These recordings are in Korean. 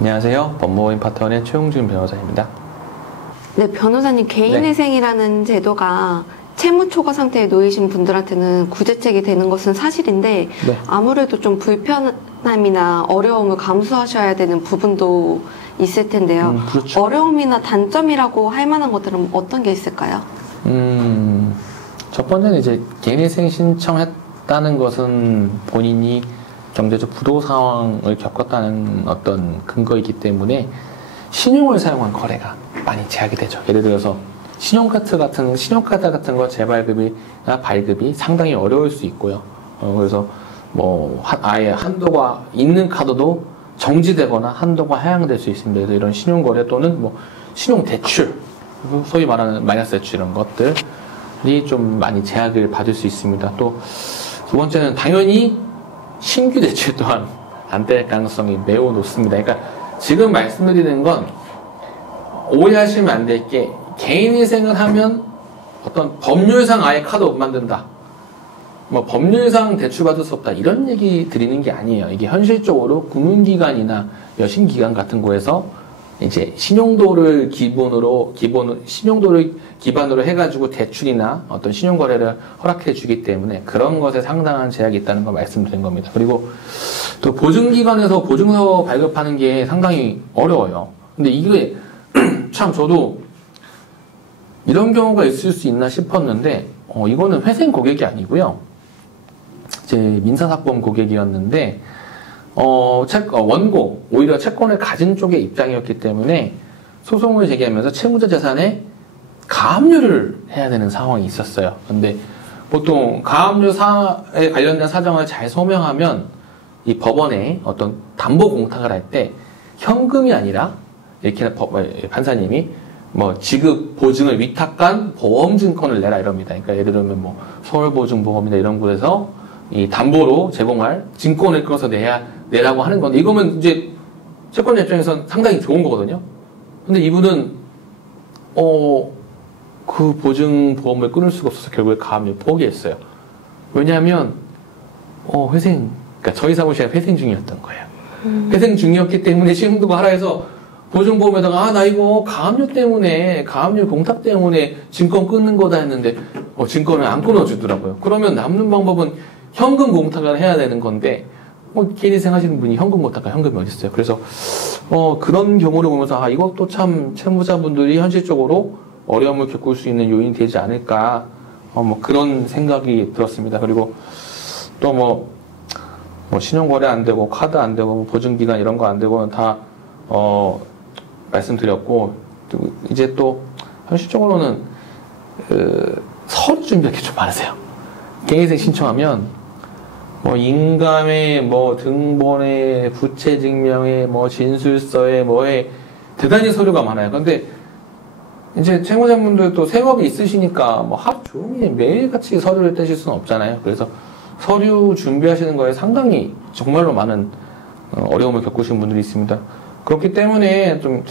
안녕하세요. 법무법인 파트너의 최용준 변호사입니다. 네, 변호사님, 개인회생이라는 제도가 채무 초과 상태에 놓이신 분들한테는 구제책이 되는 것은 사실인데 아무래도 좀 불편함이나 어려움을 감수하셔야 되는 부분도 있을 텐데요. 그렇죠. 어려움이나 단점이라고 할 만한 것들은 어떤 게 있을까요? 첫 번째는 이제 개인회생 신청했다는 것은 본인이 경제적 부도 상황을 겪었다는 어떤 근거이기 때문에 신용을 사용한 거래가 많이 제약이 되죠. 예를 들어서 신용카드 같은 거 재발급이나 발급이 상당히 어려울 수 있고요. 그래서 뭐 아예 한도가 있는 카드도 정지되거나 한도가 하향될 수 있습니다. 그래서 이런 신용거래 또는 뭐 신용대출, 소위 말하는 마이너스 대출 이런 것들이 좀 많이 제약을 받을 수 있습니다. 또 두 번째는 당연히 신규 대출 또한 안 될 가능성이 매우 높습니다. 그러니까 지금 말씀드리는 건 오해하시면 안 될 게 개인회생을 하면 어떤 법률상 아예 카드 못 만든다. 뭐 법률상 대출받을 수 없다. 이런 얘기 드리는 게 아니에요. 이게 현실적으로 금융기관이나 여신기관 같은 곳에서 이제 신용도를 기반으로 해가지고 대출이나 어떤 신용거래를 허락해 주기 때문에 그런 것에 상당한 제약이 있다는 걸 말씀드린 겁니다. 그리고 또 보증기관에서 보증서 발급하는 게 상당히 어려워요. 근데 이게 참 저도 이런 경우가 있을 수 있나 싶었는데 이거는 회생 고객이 아니고요. 제 민사사건 고객이었는데 원고, 오히려 채권을 가진 쪽의 입장이었기 때문에 소송을 제기하면서 채무자 재산에 가압류를 해야 되는 상황이 있었어요. 근데 보통 가압류에 관련된 사정을 잘 소명하면 이 법원에 어떤 담보 공탁을 할 때 현금이 아니라 이렇게 판사님이 뭐 지급 보증을 위탁한 보험증권을 내라 이럽니다. 그러니까 예를 들면 뭐 서울보증보험이나 이런 곳에서 이 담보로 제공할 증권을 끌어서 내라고 하는 건데 이거면 이제 채권자 입장에서는 상당히 좋은 거거든요. 근데 이분은 그 보증보험을 끊을 수가 없어서 결국에 가압류 포기했어요. 왜냐하면 그러니까 저희 사무실에 회생 중이었던 거예요. 회생 중이었기 때문에 신용도가 하라 해서 보증보험에다가 나 이거 가압류 공탁 때문에 증권 끊는 거다 했는데 증권을 안 끊어주더라고요. 그러면 남는 방법은 현금 공탁을 해야 되는 건데 개인회생 하시는 분이 현금 공탁할 현금이 어디 있어요. 그래서 그런 경우를 보면서 이것도 참 채무자분들이 현실적으로 어려움을 겪을 수 있는 요인이 되지 않을까 뭐 그런 생각이 들었습니다. 그리고 또 뭐 신용거래 안 되고 카드 안 되고 뭐 보증기간 이런 거 안 되고는 다 말씀드렸고 이제 또 현실적으로는 서류 준비할 게 좀 많으세요. 개인회생 신청하면 인감에 등본에 부채증명에 진술서에 뭐에 대단히 서류가 많아요. 근데 이제 채무자분들도 생업이 있으시니까 하루 종일 매일같이 서류를 떼실 수는 없잖아요. 그래서 서류 준비하시는 거에 상당히 정말로 많은 어려움을 겪으신 분들이 있습니다. 그렇기 때문에 좀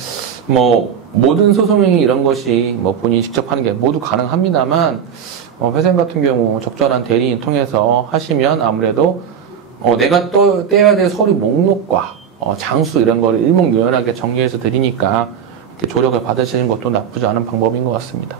모든 소송행위 이런 것이 본인이 직접 하는 게 모두 가능합니다만 회생 같은 경우 적절한 대리인 통해서 하시면 아무래도 내가 또 떼야 될 서류 목록과 장수 이런 거를 일목요연하게 정리해서 드리니까 이렇게 조력을 받으시는 것도 나쁘지 않은 방법인 것 같습니다.